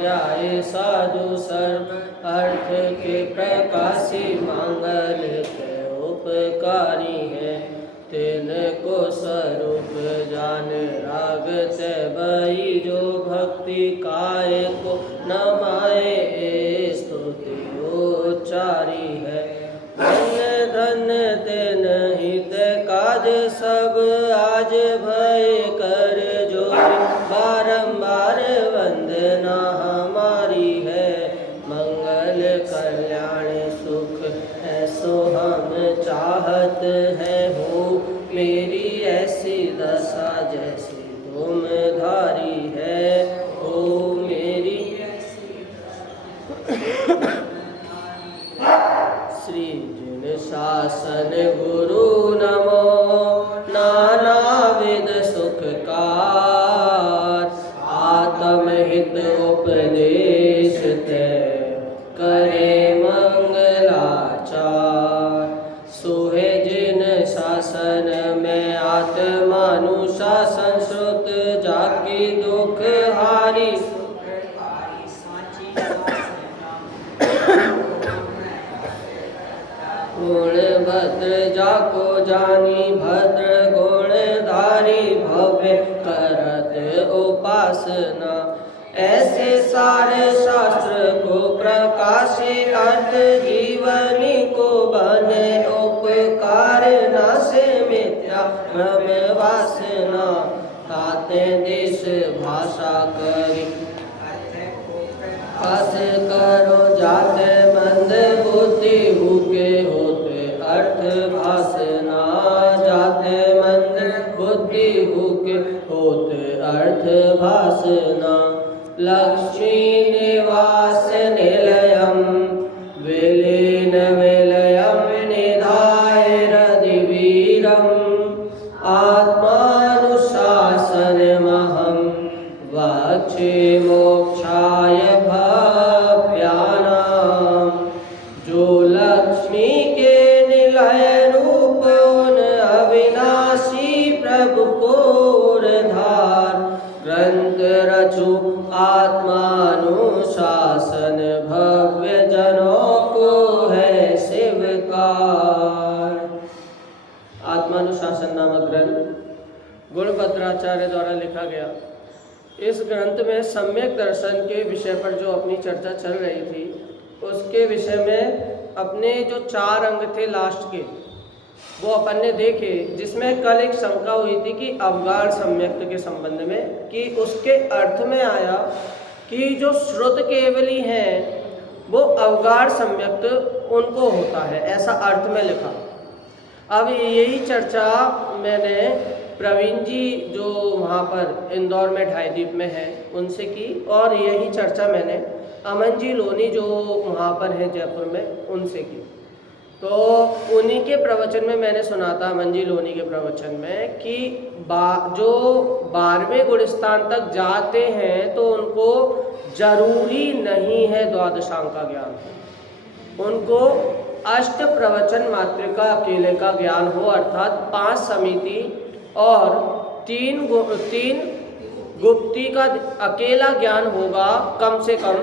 स्वाध्याय साधु सर्व अर्थ के प्रकाशी मंगल के उपकारी है। तिनको स्वरूप जान राग ते बही जो भक्ति काय को नमाए स्तुति उच्चारी है। धन्य धन्य तेन हित काज सब आज भय कर जोर बारंबार वंदना हमारी है। मंगल कल्याण सुख ऐसो हम चाहत है हो मेरी ऐसी दशा जैसी तुम धारी है हो मेरी श्री जिन शासन गुरु नमो नाना विद सुख कार आत्महित उपदेश ते करे मंगलाचार। सोहे जिन शासन में आत्मानुशासन श्रुत जाकी दुख हारी गुण भद्र जाको जानी भद्र गुण धारी भव्य करत उपासना। ऐसे सारे शास्त्र को प्रकाशी अर्थ जीवनी को बने उपकार नासे मिथ्या भ्रम वासना। ताते देश भाषा करी हस करो जाते मंद बुद्धि हुके होते अर्थ भासना। जाते मंद बुद्धि हुके होते अर्थ भासना। लक्ष्मी निवास निलयम विलीन विलयम निधाय हृदिवीरम आत्मानुशासन महम वक्षे मोक्षाय भव्यानाम। जो लक्ष्मी के निलय रूप उन अविनाशी प्रभु को धार ग्रंथ रचु आत्मानुशासन भव्य जनों को है शिवकार। आत्मानुशासन नामक ग्रंथ गुणभद्राचार्य द्वारा लिखा गया। इस ग्रंथ में सम्यक दर्शन के विषय पर जो अपनी चर्चा चल रही थी उसके विषय में अपने जो 4 अंग थे लास्ट के वो अपन ने देखे, जिसमें कल एक शंका हुई थी कि अवगाढ़ सम्यक्त के संबंध में, कि उसके अर्थ में आया कि जो श्रुत केवली हैं वो अवगाढ़ सम्यक्त उनको होता है, ऐसा अर्थ में लिखा। अब यही चर्चा मैंने प्रवीण जी जो वहाँ पर इंदौर में ढाईदीप में है उनसे की, और यही चर्चा मैंने अमन जी लोनी जो वहाँ पर हैं जयपुर में उनसे की। तो उन्हीं के प्रवचन में मैंने सुना था, अमन जी लोनी के प्रवचन में, कि जो 12वें गुणस्थान तक जाते हैं तो उनको जरूरी नहीं है द्वादशांग का ज्ञान, उनको अष्ट प्रवचन मात्रिका अकेले का ज्ञान हो, अर्थात 5 समिति और 3 गुप्ती का अकेला ज्ञान होगा कम से कम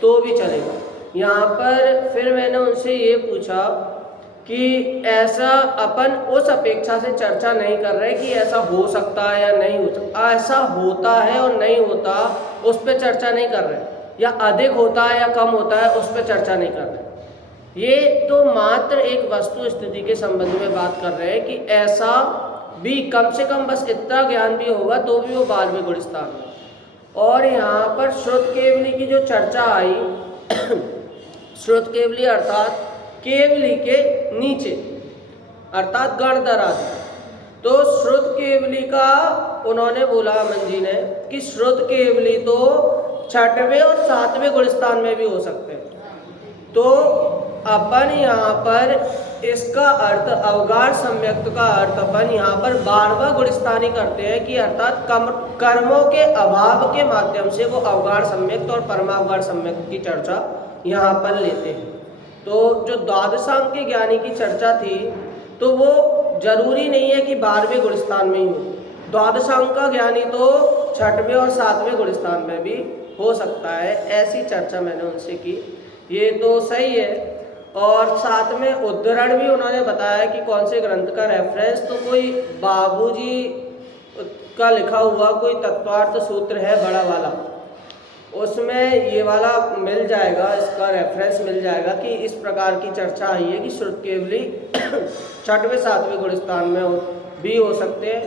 तो भी चलेगा। यहाँ पर फिर मैंने उनसे ये पूछा कि ऐसा अपन उस अपेक्षा से चर्चा नहीं कर रहे कि ऐसा हो सकता है या नहीं हो सकता, ऐसा होता है और नहीं होता उस पर चर्चा नहीं कर रहे, या अधिक होता है या कम होता है उस पर चर्चा नहीं कर रहे। ये तो मात्र एक वस्तु स्थिति के संबंध में बात कर रहे हैं कि ऐसा भी कम से कम बस इतना ज्ञान भी होगा तो भी वो 12वें गुणस्थान में। और यहाँ पर श्रुत केवली की जो चर्चा आई श्रुत केवली अर्थात केवली के नीचे अर्थात गणधरादि, तो श्रुत केवली का उन्होंने बोला अमन जी ने कि श्रुत केवली तो 6वें और 7वें गुणस्थान में भी हो सकते हैं। तो अपन यहाँ पर इसका अर्थ अवगाढ़ सम्यक्त का अर्थ अपन यहाँ पर 12वां गुणस्थान ही करते हैं कि अर्थात कर्मों के अभाव के माध्यम से वो अवगाढ़ सम्यक्त और परमावगाढ़ सम्यक्त की चर्चा यहाँ पर लेते हैं। तो जो द्वादशांग के ज्ञानी की चर्चा थी तो वो जरूरी नहीं है कि 12वें गुणस्थान में ही हो, द्वादशांग का ज्ञानी तो 6वें और 7वें गुणस्थान में भी हो सकता है, ऐसी चर्चा मैंने उनसे की। ये तो सही है। और साथ में उद्धरण भी उन्होंने बताया कि कौन से ग्रंथ का रेफरेंस, तो कोई बाबूजी का लिखा हुआ कोई तत्वार्थ सूत्र है बड़ा वाला, उसमें ये वाला मिल जाएगा, इसका रेफरेंस मिल जाएगा कि इस प्रकार की चर्चा आई है कि श्रुतकेवली छठवें सातवें गुणस्थान में भी हो सकते हैं,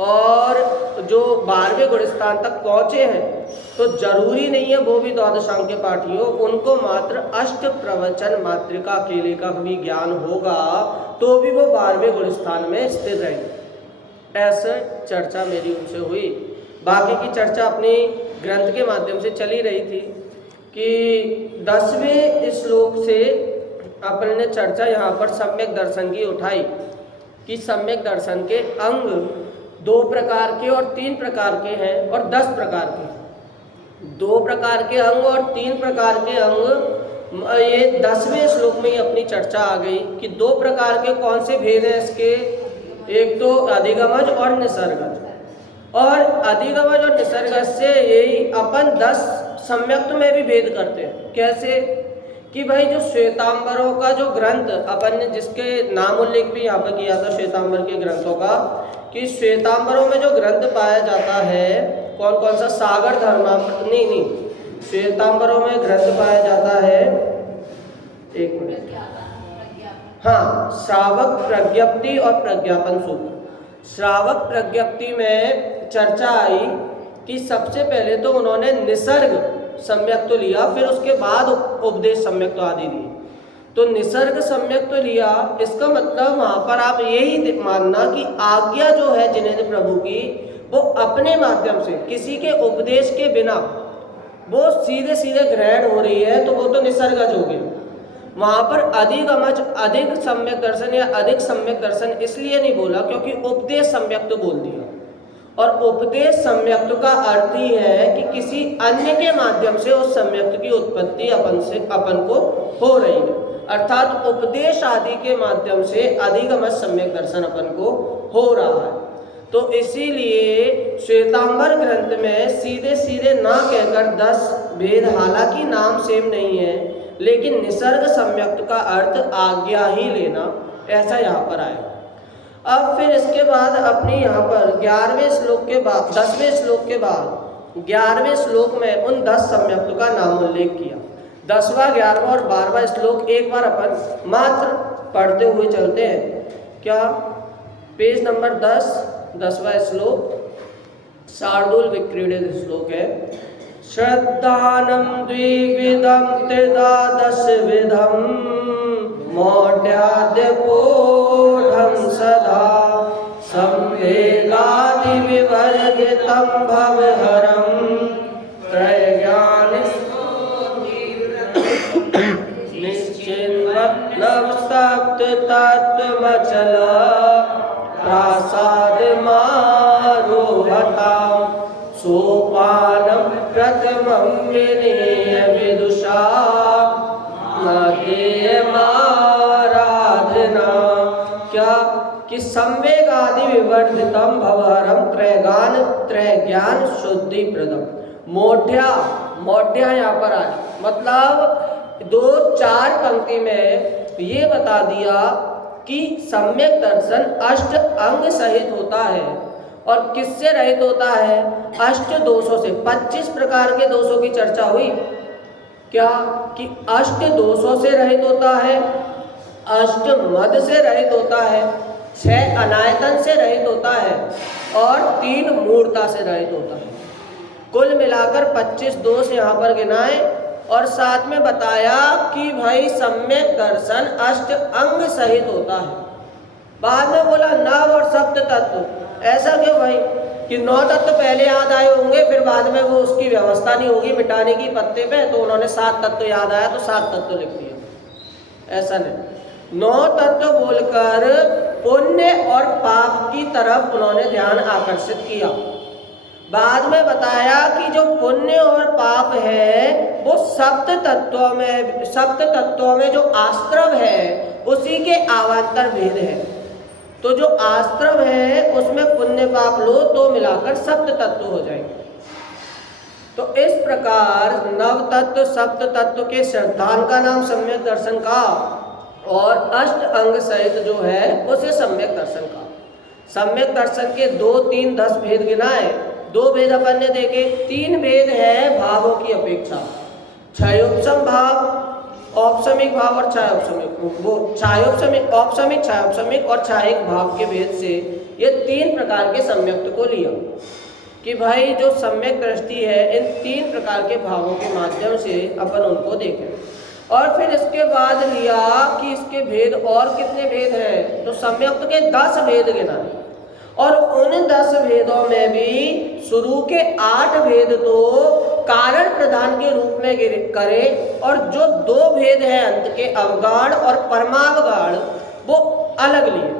और जो 12वें गुणस्थान तक पहुँचे हैं तो जरूरी नहीं है वो भी द्वादशांग के पाठी हो, उनको मात्र अष्ट प्रवचन मातृका केले का भी ज्ञान होगा तो भी वो 12वें गुणस्थान में स्थिर रहेंगे। ऐसा चर्चा मेरी उनसे हुई। बाकी की चर्चा अपनी ग्रंथ के माध्यम से चली रही थी कि 10वें श्लोक से अपन ने चर्चा यहाँ पर सम्यक दर्शन की उठाई कि सम्यक दर्शन के अंग 2 प्रकार के और 3 प्रकार के हैं और 10 प्रकार के। 2 प्रकार के अंग और 3 प्रकार के अंग ये 10वें श्लोक में ही अपनी चर्चा आ गई कि 2 प्रकार के कौन से भेद हैं इसके, एक तो अधिगमज और निसर्गज। और अधिगमज और निसर्गज से यही अपन 10 सम्यक्त में भी भेद करते हैं। कैसे कि भाई जो श्वेतांबरों का जो ग्रंथ अपन ने जिसके नाम उल्लेख भी यहाँ पर किया था श्वेतांबर के ग्रंथों का, कि श्वेतांबरों में जो ग्रंथ पाया जाता है कौन कौन सा, सागर धर्मांबर नहीं श्वेतांबरों में ग्रंथ पाया जाता है, एक मिनट, हाँ, श्रावक प्रज्ञप्ति और प्रज्ञापन सूत्र। श्रावक प्रज्ञप्ति में चर्चा आई कि सबसे पहले तो उन्होंने निसर्ग सम्यक तो लिया, फिर उसके बाद उपदेश सम्यक तो आदि दिए। तो निसर्ग सम्यक तो लिया, इसका मतलब वहाँ पर आप यही मानना कि आज्ञा जो है जिनेंद्र प्रभु की वो अपने माध्यम से किसी के उपदेश के बिना वो सीधे सीधे ग्रहण हो रही है, तो वो तो निसर्गज हो गया। वहाँ पर अधिगमज अधिक सम्यक दर्शन या अधिक सम्यक दर्शन इसलिए नहीं बोला क्योंकि उपदेश सम्यक तो बोल दिया, और उपदेश सम्यक्त का अर्थ ही है कि किसी अन्य के माध्यम से उस सम्यक्त की उत्पत्ति अपन को हो रही है, अर्थात उपदेश आदि के माध्यम से अधिगमज सम्यक दर्शन अपन को हो रहा है। तो इसीलिए श्वेतांबर ग्रंथ में सीधे सीधे ना कहकर 10 भेद, हालांकि नाम सेम नहीं है, लेकिन निसर्ग सम्यक्त का अर्थ आज्ञा ही लेना, ऐसा यहाँ पर आया। अब फिर इसके बाद अपनी यहाँ पर 11वें श्लोक के बाद 10वें श्लोक के बाद 11वें श्लोक में उन 10 सम्यक्त का नाम उल्लेख किया। 10वां 11वां और 12वां श्लोक एक बार अपन मात्र पढ़ते हुए चलते हैं। क्या, पेज नंबर 10वां श्लोक शार्दूल विक्रीडित श्लोक है। श्रद्धानं द्विविधं त्रिद्वादशविधं मौढ्याद्यपोढं सदा संवेगादि विवर्जितं भवहरं त्रयज्ञान निश्चिन्वत्नव सप्त तत्त्वमचल प्रासाद मारोहतां सोपानं प्रथमं विनेय विदुषा आराधना। क्या कि संवेग आदि विवर्धितम भवहरम त्रैज्ञान शुद्धि प्रदम। मोढ़्या यहाँ पर आए, मतलब 2-4 पंक्ति में ये बता दिया कि सम्यक दर्शन अष्ट अंग सहित होता है और किससे रहित होता है, अष्ट दोषों से। 25 प्रकार के दोषों की चर्चा हुई। क्या कि अष्ट दोषों से रहित होता है, अष्ट मद से रहित होता है, 6 अनायतन से रहित होता है और 3 मूर्ता से रहित होता है। कुल मिलाकर 25 दोष यहाँ पर गिनाए और साथ में बताया कि भाई सम्यक दर्शन अष्ट अंग सहित होता है। बाद में बोला नव और सप्त तत्व। ऐसा क्यों भाई कि 9 तत्व पहले याद आए होंगे, फिर बाद में वो उसकी व्यवस्था नहीं होगी मिटाने की पत्ते पे, तो उन्होंने 7 तत्व याद आया तो 7 तत्व लिख दिया। ऐसा नहीं, 9 तत्व बोलकर पुण्य और पाप की तरफ उन्होंने ध्यान आकर्षित किया। बाद में बताया कि जो पुण्य और पाप है वो सप्त तत्वों में जो आश्रव है उसी के आवांतर भेद है। तो जो आश्रव है उसमें पुण्य पाप लो तो मिलाकर सप्त तत्व हो जाएंगे। तो इस प्रकार नव तत्व सप्त तत्व के सिद्धांत का नाम सम्यक दर्शन का और अष्ट अंग सहित जो है उसे सम्यक दर्शन का। सम्यक दर्शन के 2, 3, 10 भेद गिनाए। 2 भेद अपन ने देखे। 3 भेद है भावों की अपेक्षा, क्षयोपम भाव, औपसमिक भाव और औपसमिक, क्षयोपसमिक और क्षयिक भाव के भेद से ये 3 प्रकार के सम्यक्त को लिया कि भाई जो सम्यक दृष्टि है इन 3 प्रकार के भावों के माध्यम से अपन उनको देखें। और फिर इसके बाद लिया कि इसके भेद और कितने भेद हैं, तो सम्यक्त के 10 भेद गिनाए और उन 10 भेदों में भी शुरू के 8 भेद तो कारण प्रधान के रूप में करे और जो 2 भेद हैं अंत के अवगाढ़ और परमावगाढ़ वो अलग लिए।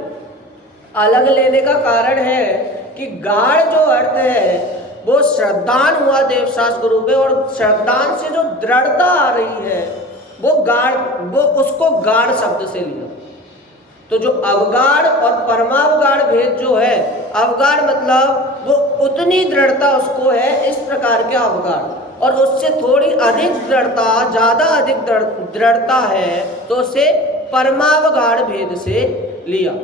अलग लेने का कारण है कि गाढ़ जो अर्थ है वो श्रद्धान हुआ देवशास्त्र रूप है और श्रद्धान से जो दृढ़ता आ रही है वो गाढ़, वो उसको गाढ़ शब्द से लिया। तो जो अवगाढ़ और परमावगाढ़ भेद जो है, अवगाढ़ मतलब वो उतनी दृढ़ता उसको है इस प्रकार के अवगाढ़, और उससे थोड़ी अधिक दृढ़ता, ज़्यादा अधिक दृढ़ता है तो उसे परमावगाढ़ भेद से लिया।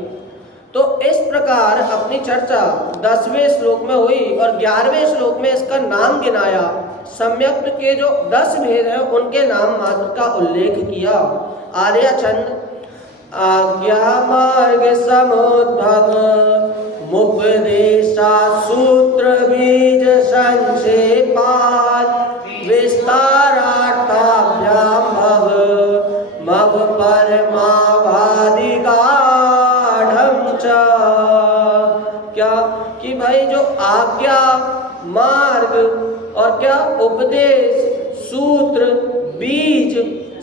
तो इस प्रकार अपनी चर्चा 10वें श्लोक में हुई और 11वें श्लोक में इसका नाम गिनाया। सम्यक्त के जो 10 भेद हैं उनके नाम मात्र का उल्लेख किया। आर्यछंद आज्ञा मार्ग समुद्भव मुपदेशा सूत्र बीज संक्षेपात् विस्तारार्थाभ्याम भव मव परमावादिगाढं च। क्या कि भाई जो आज्ञा मार्ग और क्या उपदेश सूत्र बीज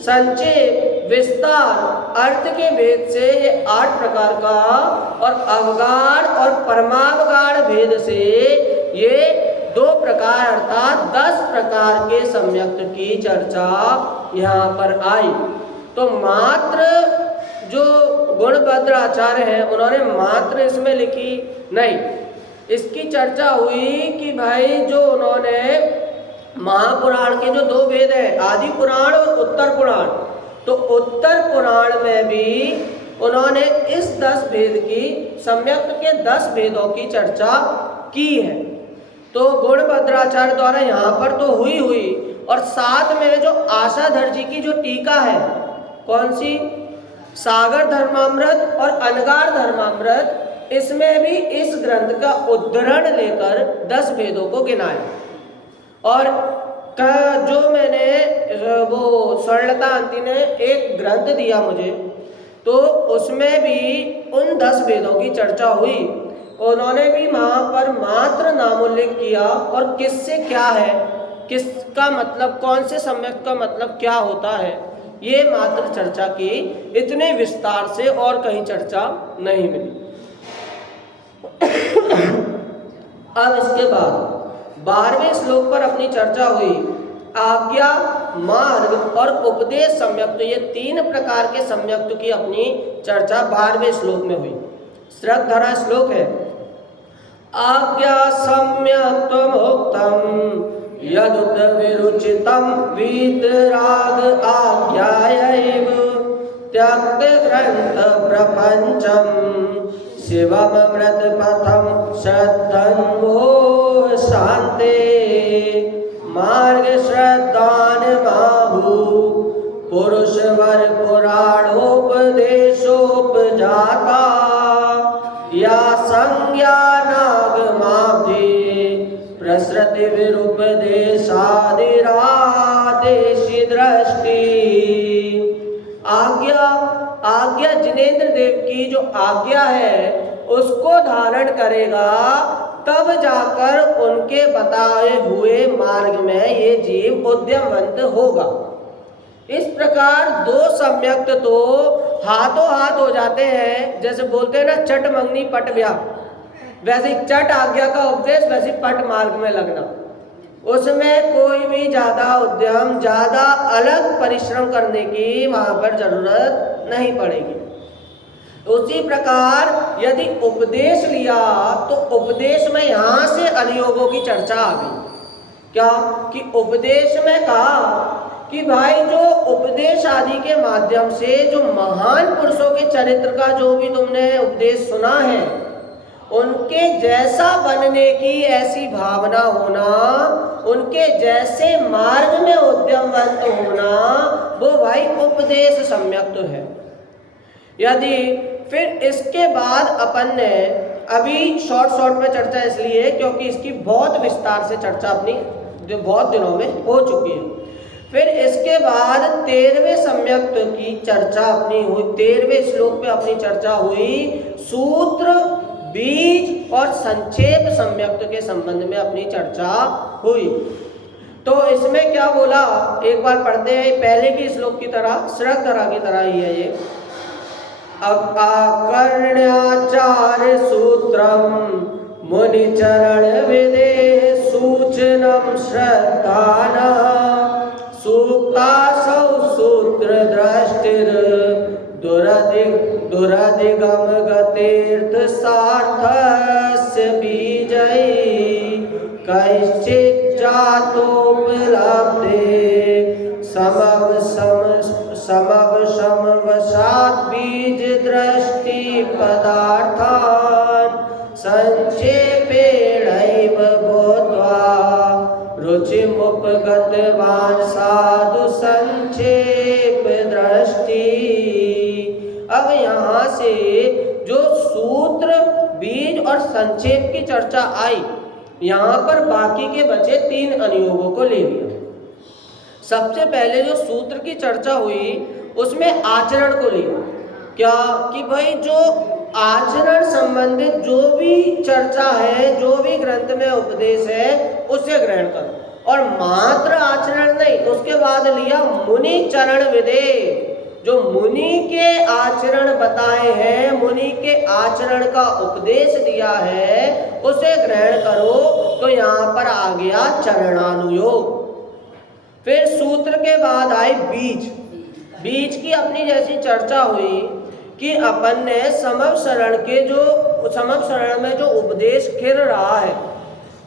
संक्षेप विस्तार अर्थ के भेद से ये 8 प्रकार का और अवगाढ़ और परमावगाढ़ भेद से ये 2 प्रकार अर्थात 10 प्रकार के सम्यक्त की चर्चा यहाँ पर आई। तो मात्र जो गुणभद्र आचार्य हैं उन्होंने मात्र इसमें लिखी नहीं, इसकी चर्चा हुई कि भाई जो उन्होंने महापुराण के जो 2 भेद हैं, आदि पुराण और उत्तर पुराण, तो उत्तर पुराण में भी उन्होंने इस 10 भेद की, सम्यक्त के 10 भेदों की चर्चा की है। तो गुणभद्राचार्य द्वारा यहाँ पर तो हुई और साथ में जो आशाधर जी की जो टीका है, कौन सी, सागर धर्मामृत और अनगार धर्मामृत, इसमें भी इस ग्रंथ का उद्धरण लेकर 10 भेदों को गिनाया। और जो मैंने वो स्वर्णलता आंटी ने एक ग्रंथ दिया मुझे, तो उसमें भी उन 10 भेदों की चर्चा हुई। उन्होंने भी वहाँ पर मात्र नामोल्लेख किया और किससे क्या है, किसका मतलब, कौन से सम्यक का मतलब क्या होता है, ये मात्र चर्चा की। इतने विस्तार से और कहीं चर्चा नहीं मिली। अब इसके बाद 12वें श्लोक पर अपनी चर्चा हुई। आज्ञा मार्ग और उपदेश सम्यक्त, ये 3 प्रकार के सम्यक्त की अपनी चर्चा 12वें श्लोक में हुई। श्रद्धरा श्लोक है। आज्ञा सम्यक्त्वमुक्तं यदुत विरुचितं वीतराग आज्ञायैव त्यक्त ग्रंथ प्रपंचम शिवमृत पथम श्रद्धन्मोह शांते मार्ग श्रद्धान माहु पुरुषवर पुराणोपदेशोपजाता या संज्ञा नागमाब्धि प्रसृति विरुपदेशादिरादेशी दृष्टि। आज्ञा जिनेंद्र देव की जो आज्ञा है उसको धारण करेगा, तब जाकर उनके बताए हुए मार्ग में ये जीव उद्यमवंत होगा। इस प्रकार 2 सम्यक्त तो हाथों हाथ हो जाते हैं, जैसे बोलते हैं ना चट मंगनी पट ब्याह, वैसे चट आज्ञा का उपदेश, वैसे पट मार्ग में लगना। उसमें कोई भी ज़्यादा उद्यम, ज़्यादा अलग परिश्रम करने की वहाँ पर जरूरत नहीं पड़ेगी। उसी प्रकार यदि उपदेश लिया तो उपदेश में यहाँ से अधियोगों की चर्चा आ गई। क्या कि उपदेश में कहा कि भाई जो उपदेश आदि के माध्यम से जो महान पुरुषों के चरित्र का जो भी तुमने उपदेश सुना है, उनके जैसा बनने की ऐसी भावना होना, उनके जैसे मार्ग में उद्यमवंत होना, वो भाई उपदेश सम्यक तो है। यदि फिर इसके बाद अपन ने अभी शॉर्ट में चर्चा इसलिए क्योंकि इसकी बहुत विस्तार से चर्चा अपनी जो बहुत दिनों में हो चुकी है। फिर इसके बाद 13वें सम्यक्त की चर्चा अपनी हुई, 13वें श्लोक पे अपनी चर्चा हुई सूत्र, बीज और संक्षेप सम्यक्त के संबंध में अपनी चर्चा हुई। तो इसमें क्या बोला, एक बार पढ़ते हैं पहले के श्लोक की तरह, सड़क तरह की तरह ही है ये। अकर्ण्याचार्य सूत्रम मुनिचरण विदेह सूचनम श्रद्धाना सूक्तासौ सूत्र दृष्टिर दुरधिगम गतीर्थ सार्थस्य बीजै कैश्चित् जातोपलब्धे समवशमवशात् बीज दृष्टि पदार्थान् संक्षेपेणैव बोध्वा रुचिमुपगतवान् साधु संक्षेप दृष्टि। अब यहाँ से जो सूत्र, बीज और संक्षेप की चर्चा आई, यहाँ पर बाकी के बचे 3 अनुयोगों को ले लिया। सबसे पहले जो सूत्र की चर्चा हुई उसमें आचरण को लिया। क्या कि भाई जो आचरण संबंधित जो भी चर्चा है, जो भी ग्रंथ में उपदेश है, उसे ग्रहण करो। और मात्र आचरण नहीं, उसके बाद लिया मुनि चरण विदेह, जो मुनि के आचरण बताए हैं, मुनि के आचरण का उपदेश दिया है, उसे ग्रहण करो। तो यहाँ पर आ गया चरणानुयोग। फिर सूत्र के बाद आई बीज। बीज की अपनी जैसी चर्चा हुई कि अपन ने समव शरण में जो उपदेश खिर रहा है,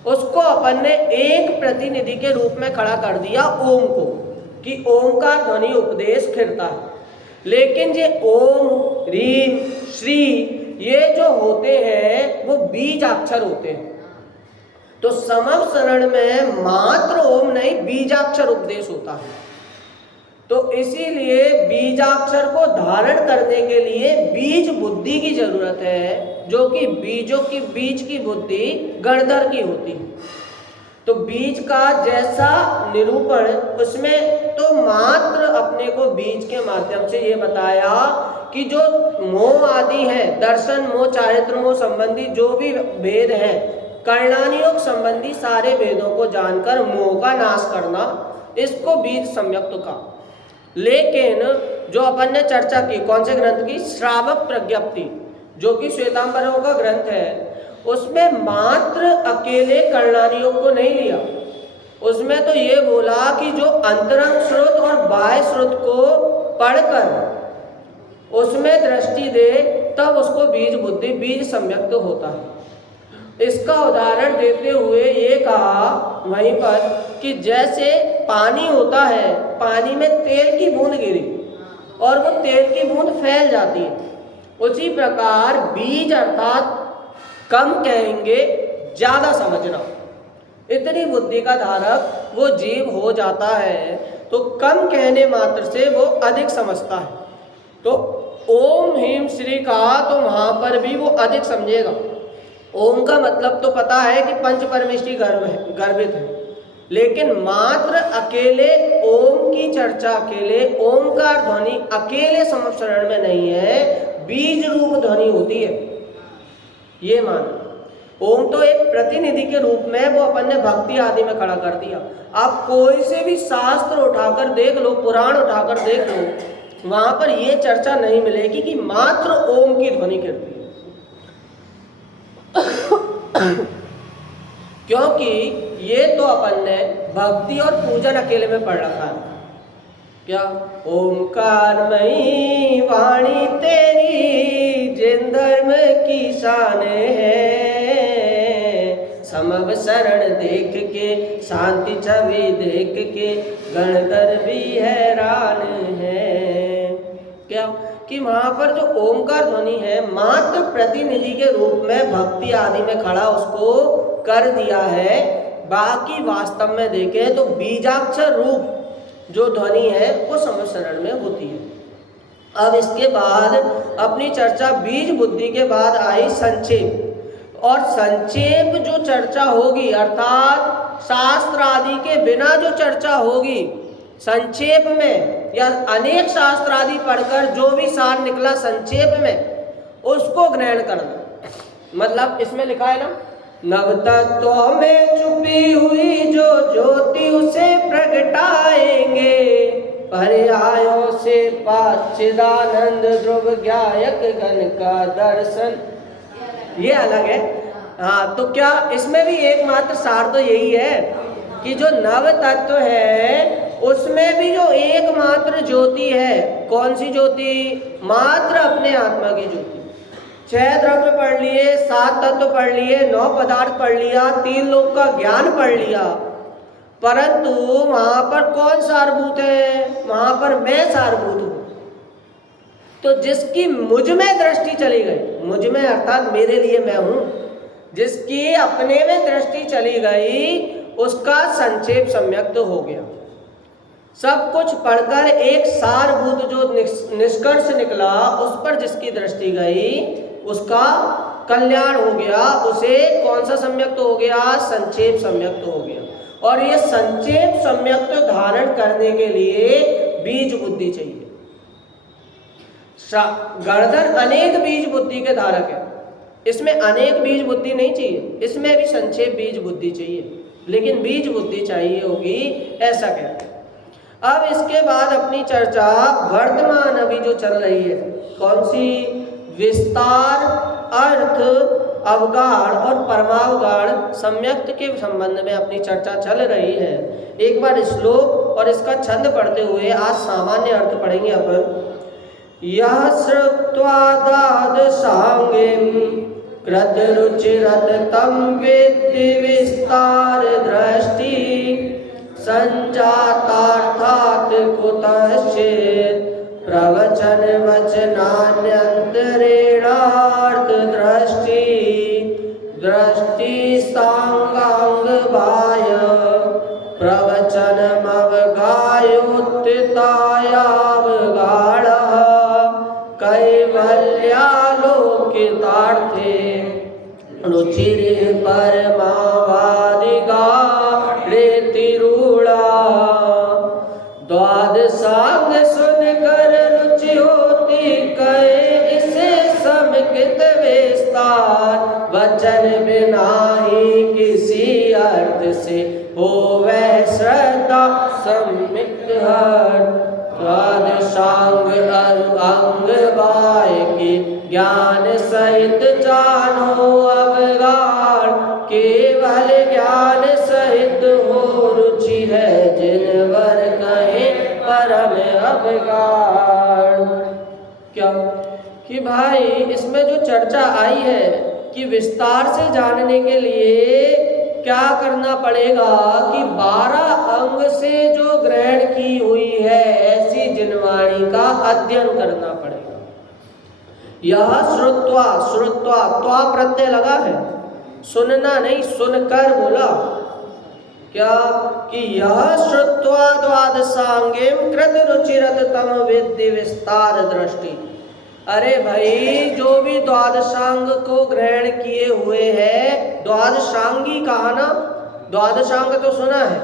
उसको अपन ने एक प्रतिनिधि के रूप में खड़ा कर दिया ओम को, कि ओम का ध्वनि उपदेश खिरता है। लेकिन ये ओम, रीम, श्री ये जो होते हैं वो बीजाक्षर होते हैं। तो समव शरण में मात्र ओम नहीं, बीजाक्षर उपदेश होता है। तो इसीलिए बीजाक्षर को धारण करने के लिए बीज बुद्धि की जरूरत है, जो कि बीज की बुद्धि गणधर की होती है। तो बीज का जैसा निरूपण, उसमें तो मात्र अपने को बीज के माध्यम से ये बताया कि जो मोह आदि है, दर्शन मोह, चारित्र मोह संबंधी जो भी भेद है, कर्णानुयोग संबंधी सारे भेदों को जानकर मोह का नाश करना, इसको बीज सम्यक्त का। लेकिन जो अपन ने चर्चा की कौन से ग्रंथ की, श्रावक प्रज्ञप्ति, जो कि श्वेतांबरों का ग्रंथ है, उसमें मात्र अकेले कर्णानुयोग को नहीं लिया। उसमें तो ये बोला कि जो अंतरंग श्रुत और बाह्य श्रुत को पढ़कर उसमें दृष्टि दे, तब उसको बीज बुद्धि, बीज सम्यक्त होता है। इसका उदाहरण देते हुए ये कहा वहीं पर कि जैसे पानी होता है, पानी में तेल की बूंद गिरी और वो तेल की बूंद फैल जाती है, उसी प्रकार बीज अर्थात कम कहेंगे ज्यादा समझना, इतनी बुद्धि का धारक वो जीव हो जाता है। तो कम कहने मात्र से वो अधिक समझता है। तो ओम ह्रीम श्री कहा तो वहां पर भी वो अधिक समझेगा। ओम का मतलब तो पता है कि पंच परमेष्टि गर्भित है, लेकिन मात्र अकेले ओम की चर्चा, अकेले ओमकार ध्वनि अकेले समशरण में नहीं है, बीज रूप ध्वनि होती है, ये मानो। ओम तो एक प्रतिनिधि के रूप में वो अपन ने भक्ति आदि में खड़ा कर दिया। आप कोई से भी शास्त्र उठाकर देख लो, पुराण उठाकर देख लो, वहां पर ये चर्चा नहीं मिलेगी कि मात्र ओम की ध्वनि करती है। क्योंकि ये तो अपन ने भक्ति और पूजन अकेले में पढ़ रखा है। क्या ओमकारमयी वाणी तेरी जिन धर्म की शान है, समव शरण देख के, शांति छवि देख के गणधर भी हैरान है। क्या कि वहां पर जो ओमकार ध्वनि है मात्र प्रतिनिधि के रूप में भक्ति आदि में खड़ा उसको कर दिया है, बाकी वास्तव में देखें तो बीजाक्षर रूप जो ध्वनि है वो समव शरण में होती है। अब इसके बाद अपनी चर्चा बीज बुद्धि के बाद आई संक्षेप, और संक्षेप जो चर्चा होगी अर्थात शास्त्र आदि के बिना जो चर्चा होगी संक्षेप में, या अनेक शास्त्र आदि पढ़कर जो भी सार निकला संक्षेप में उसको ग्रहण करना। मतलब इसमें लिखा है ना, नव तत्वों में छुपी हुई जो ज्योति उसे प्रगटाएंगे, पर्यायों से पाचिदानंद ध्रुव ज्ञायक गण का दर्शन। ये अलग है। हाँ, तो क्या इसमें भी एकमात्र सार तो यही है कि जो नव तत्व है उसमें भी जो एकमात्र ज्योति है, कौन सी ज्योति? मात्र अपने आत्मा की ज्योति। 6 द्रव्य पढ़ लिए, 7 तत्व पढ़ लिए, 9 पदार्थ पढ़ लिया, 3 लोक का ज्ञान पढ़ लिया, परंतु वहां पर कौन सारभूत है? वहां पर मैं सारभूत हूं। तो जिसकी मुझ में दृष्टि चली गई, मुझ में अर्थात मेरे लिए मैं हूं, जिसकी अपने में दृष्टि चली गई उसका संक्षेप सम्यक्त हो गया। सब कुछ पढ़कर एक सारभूत जो निष्कर्ष निकला उस पर जिसकी दृष्टि गई उसका कल्याण हो गया, उसे कौन सा सम्यक्त हो गया? संक्षेप सम्यक्त हो गया। और ये संक्षेप सम्यक्त धारण करने के लिए बीज बुद्धि चाहिए। गणधर अनेक बीज बुद्धि के धारक है, इसमें अनेक बीज बुद्धि नहीं चाहिए, इसमें भी संक्षेप बीज बुद्धि चाहिए, लेकिन बीज बुद्धि चाहिए होगी, ऐसा कहते हैं। अब इसके बाद अपनी चर्चा वर्तमान अभी जो चल रही है, कौन सी? विस्तार, अर्थ, अवगाढ़ और परमावगाढ़ सम्यक्त के संबंध में अपनी चर्चा चल रही है। एक बार श्लोक और इसका छंद पढ़ते हुए आज सामान्य अर्थ पढ़ेंगे अपन। यह श्रुत्वा द्वादशांगिं कृत रुचिरत तम विद्धि विस्तार दृष्टि, संजातार्थात् कुतश्चित् प्रवचन वचनान्यंतरेणार्थ दृष्टि, दृष्टि सांगांग बाह्य प्रवचनमवगायोत्थितायावगाढ़ः, कैवल्यालोकितार्थे रुचिरे परमावादिगाढ़ेतिरूढ़ा। द्वादशांग सुनकर रुचि होती कहे इसे समेकित विस्तार, वचन बिना ही किसी अर्थ से हो वह श्रद्धा सम्मिलित हर। द्वादशांग अंग बाह्य की ज्ञान सहित जानो अवगाढ़, केवल ज्ञान सहित हो रुचि है जिनवर कहे परम अवगाढ़। क्या कि भाई इसमें जो चर्चा आई है कि विस्तार से जानने के लिए क्या करना पड़ेगा कि 12 अंग से जो ग्रहण की हुई है ऐसी जिनवाणी का अध्ययन करना पड़ेगा। यह श्रुत्वा, श्रुत्वा त्वा प्रत्यय लगा है, सुनना नहीं सुनकर बोला। क्या कि यह श्रुत्वा द्वादशांगिं कृत रुचिरत तम विद्धि विस्तार दृष्टि। अरे भाई जो भी द्वादशांग को ग्रहण किए हुए हैं, द्वादशांगी कहा ना, द्वादशांग तो सुना है।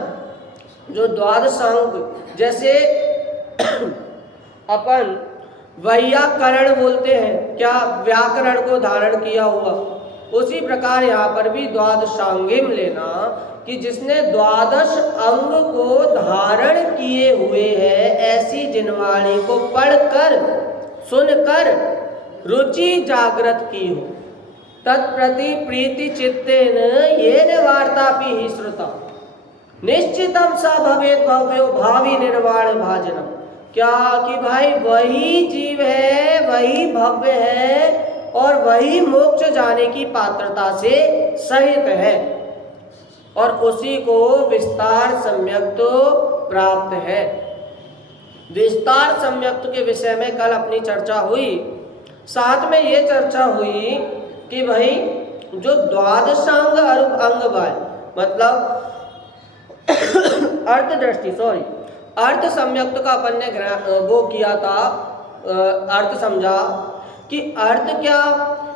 जो द्वादशांग जैसे अपन वैयाकरण बोलते हैं, क्या व्याकरण को धारण किया हुआ, उसी प्रकार यहाँ पर भी द्वादशांगिम लेना कि जिसने द्वादश अंग को धारण किए हुए है ऐसी जिनवाणी को पढ़कर सुनकर रुचि जागृत की हो, तत्प्रति प्रीति चित्तेन येन वार्तापि हि श्रुता निश्चितम स भवेत् भव्यो भावी निर्वाण भाजनम। क्या कि भाई वही जीव है, वही भव्य है और वही मोक्ष जाने की पात्रता से सहित है। और उसी को विस्तार सम्यक्त प्राप्त है। विस्तार सम्यक्त के विषय में कल अपनी चर्चा हुई। साथ में ये चर्चा हुई कि भाई जो द्वादशांग अंग बाय मतलब अर्थ दृष्टि अर्थ सम्यक्त का अपन ने वो किया था, अर्थ समझा कि अर्थ क्या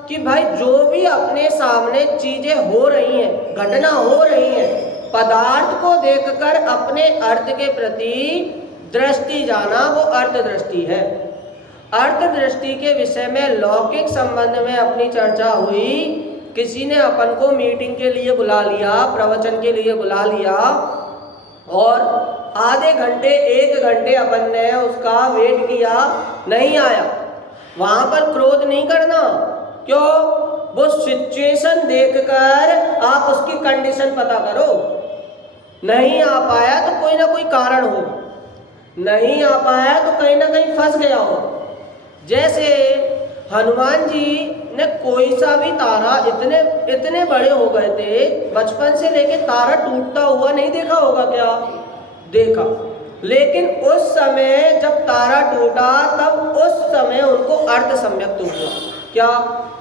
कि भाई जो भी अपने सामने चीजें हो रही हैं, घटना हो रही हैं, पदार्थ को देखकर अपने अर्थ के प्रति दृष्टि जाना वो अर्थ दृष्टि है। अर्थ दृष्टि के विषय में लौकिक संबंध में अपनी चर्चा हुई। किसी ने अपन को मीटिंग के लिए बुला लिया, प्रवचन के लिए बुला लिया और आधे घंटे 1 घंटे अपन ने उसका वेट किया, नहीं आया। वहां पर क्रोध नहीं करना, क्यों? वो सिचुएशन देखकर आप उसकी कंडीशन पता करो। नहीं आ पाया तो कोई ना कोई कारण हो, नहीं आ पाया तो कहीं ना कहीं फंस गया हो। जैसे हनुमान जी ने कोई सा भी तारा, इतने बड़े हो गए थे, बचपन से लेके तारा टूटता हुआ नहीं देखा होगा क्या? देखा। लेकिन उस समय जब तारा टूटा तब उस समय उनको अर्थ सम्यक्त हुआ। क्या?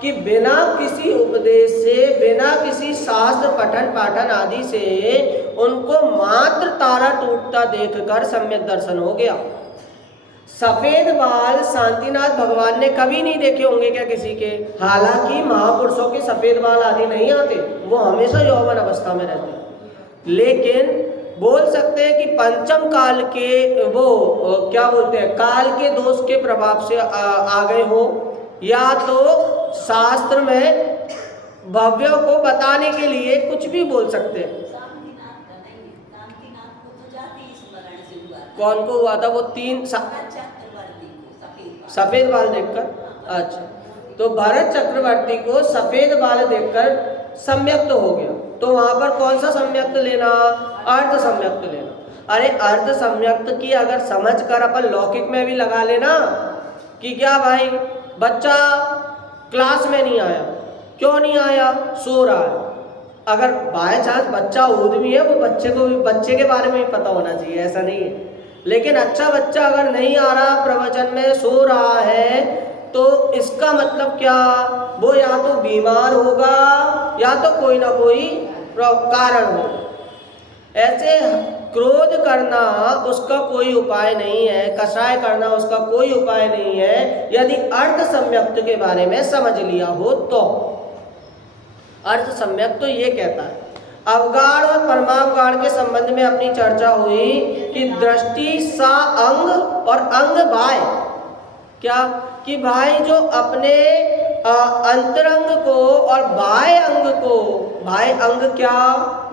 कि बिना किसी उपदेश से, बिना किसी शास्त्र पठन पाठन आदि से उनको मात्र तारा टूटता देखकर सम्यक दर्शन हो गया। सफेद बाल शांतिनाथ भगवान ने कभी नहीं देखे होंगे क्या किसी के? हालांकि महापुरुषों के सफेद बाल आदि नहीं आते, वो हमेशा यौवन अवस्था में रहते। लेकिन बोल सकते हैं कि पंचम काल के वो क्या बोलते हैं, काल के दोष के प्रभाव से आ गए हो, या तो शास्त्र में भव्य को बताने के लिए कुछ भी बोल सकते हैं। कौन को हुआ था वो? 3 सफेद बाल देखकर। अच्छा, तो भरत चक्रवर्ती को सफेद बाल देखकर सम्यक्त हो गया। तो वहां पर कौन सा सम्यक्त लेना? अर्थ सम्यक्त लेना। अरे अर्थ सम्यक्त की अगर समझ कर अपन लौकिक में भी लगा लेना कि क्या भाई बच्चा क्लास में नहीं आया, क्यों नहीं आया? सो रहा है। अगर बाय चांस बच्चा उद्यमी है, वो बच्चे के बारे में भी पता होना चाहिए, ऐसा नहीं है। लेकिन अच्छा बच्चा अगर नहीं आ रहा, प्रवचन में सो रहा है, तो इसका मतलब क्या? वो या तो बीमार होगा या तो कोई ना कोई कारण हो। ऐसे क्रोध करना उसका कोई उपाय नहीं है, कषाय करना उसका कोई उपाय नहीं है, यदि अर्थ सम्यक्त के बारे में समझ लिया हो तो। अर्थ सम्यक्त तो ये कहता है। अवगाढ़ और परमावगाढ़ के संबंध में अपनी चर्चा हुई कि दृष्टि सा अंग और अंग बाय। क्या? कि भाई जो अपने अंतरंग को और बाह्य अंग को, बाह्य अंग क्या?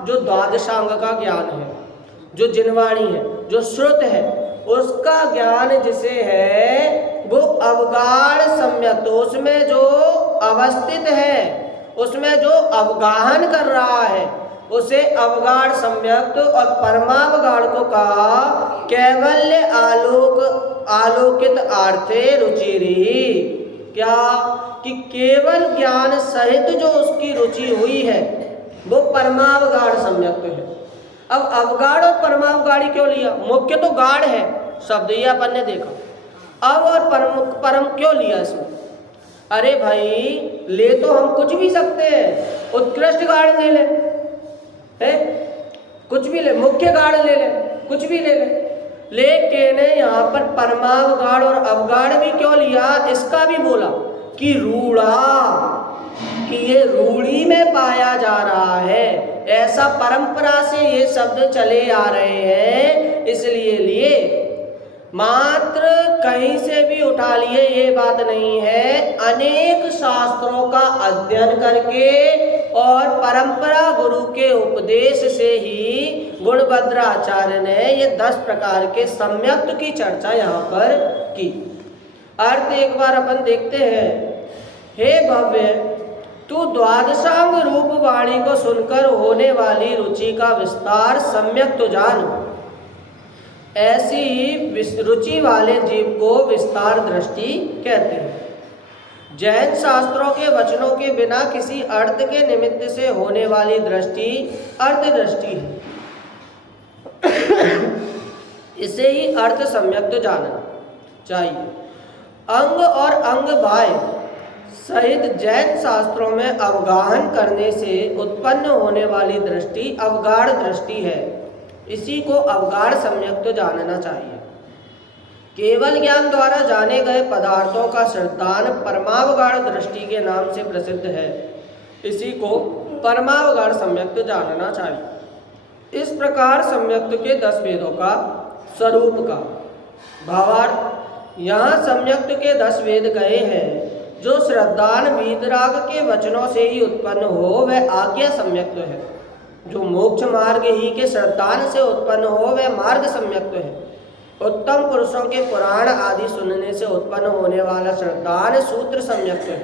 जो द्वादशांग का ज्ञान है, जो जिनवाणी है, जो श्रुत है, उसका ज्ञान जिसे है वो अवगाढ़ सम्यक्त, उसमें जो अवस्थित है, उसमें जो अवगाहन कर रहा है, उसे अवगाढ़ सम्यक्त। और परमावगाढ़ को कहा कैवल्य आलोकित आर्थे रुचिरी। क्या? कि केवल ज्ञान सहित जो उसकी रुचि हुई है वो परमावगाढ़ सम्यक्त है। अब अवगाढ़ और परमावगाढ़ी क्यों लिया? मुख्य तो गाढ़ है शब्द, ये अपन ने देखा। अब और परम क्यों लिया इसमें? अरे भाई ले तो हम कुछ भी सकते हैं, उत्कृष्ट गाढ़ ले ले, है कुछ भी ले, मुख्य गाढ़ ले ले, कुछ भी ले ले। लेकिन यहाँ पर परमावगाढ़ और अवगाढ़ भी क्यों लिया? इसका भी बोला कि रूढ़ा, कि ये रूढ़ी में पाया जा रहा है, ऐसा परंपरा से ये शब्द चले आ रहे हैं, इसलिए लिए। मात्र कहीं से भी उठा लिए ये बात नहीं है। अनेक शास्त्रों का अध्ययन करके और परंपरा गुरु के उपदेश से ही गुणभद्राचार्य ने ये 10 प्रकार के सम्यक्त की चर्चा यहाँ पर की। अर्थ एक बार अपन देखते हैं। हे भव्य, तू द्वादशांग रूप वाणी को सुनकर होने वाली रुचि का विस्तार सम्यक तो जान। ऐसी रुचि वाले जीव को विस्तार दृष्टि कहते हैं। जैन शास्त्रों के वचनों के बिना किसी अर्थ के निमित्त से होने वाली दृष्टि अर्थ दृष्टि है। इसे ही अर्थ सम्यक जानना चाहिए। अंग और अंग बाह्य सहित जैन शास्त्रों में अवगाहन करने से उत्पन्न होने वाली दृष्टि अवगाढ़ दृष्टि है। इसी को अवगाढ़ सम्यक जानना चाहिए। केवल ज्ञान द्वारा जाने गए पदार्थों का सिद्धांत परमावगाढ़ दृष्टि के नाम से प्रसिद्ध है। इसी को परमावगाढ़ सम्यक जानना चाहिए। इस प्रकार सम्यक के 10 वेदों का स्वरूप का भावार्थ, यहाँ सम्यक के 10 वेद कहे हैं जो श्रद्धान वीतराग के वचनों से ही उत्पन्न हो वह आज्ञा सम्यक है। जो मोक्ष मार्ग ही के श्रद्धान से उत्पन्न हो वह मार्ग सम्यक है। उत्तम पुरुषों के पुराण आदि सुनने से उत्पन्न होने वाला श्रद्धान सूत्र सम्यक है।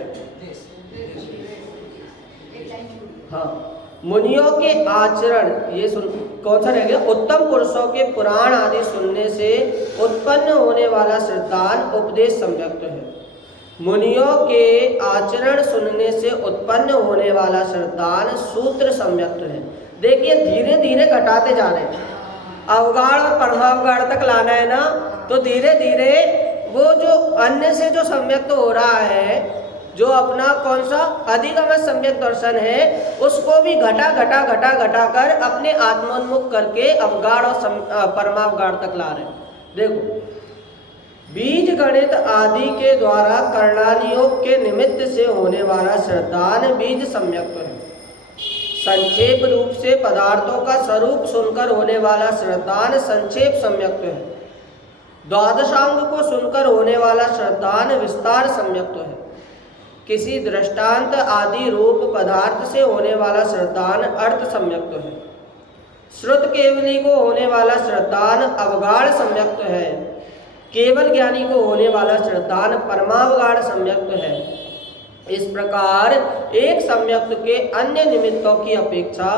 हाँ, मुनियों के आचरण, ये कौन सा रह गया? उत्तम पुरुषों के पुराण आदि सुनने से उत्पन्न होने वाला श्रद्धान उपदेश सम्यक है। मुनियों के आचरण सुनने से उत्पन्न होने वाला श्रद्धान सूत्र सम्यक है। देखिए धीरे धीरे घटाते जा रहे हैं। अवगाढ़ और परमावगाढ़ तक लाना है ना, तो धीरे धीरे वो जो अन्य से जो सम्यक हो रहा है, जो अपना कौन सा अधिगम सम्यक दर्शन है, उसको भी घटा घटा घटा घटा कर अपने आत्मोन्मुख करके अवगाढ़ और परमावगाढ़ तक ला रहे हैं। देखो, बीज गणित आदि के द्वारा करणानियोग के निमित्त से होने वाला श्रद्धान बीज सम्यक है। संक्षेप रूप से पदार्थों का स्वरूप सुनकर होने वाला श्रद्धान संक्षेप सम्यक है। द्वादशांग को सुनकर होने वाला श्रद्धान विस्तार सम्यक है। किसी दृष्टांत आदि रूप पदार्थ से होने वाला श्रद्धान अर्थ सम्यक है। श्रुत केवली को होने वाला श्रद्धान अवगाढ़ सम्यक है। केवल ज्ञानी को होने वाला श्रद्धान परमावगाढ़ सम्यक है। इस प्रकार एक सम्यक के अन्य निमित्तों की अपेक्षा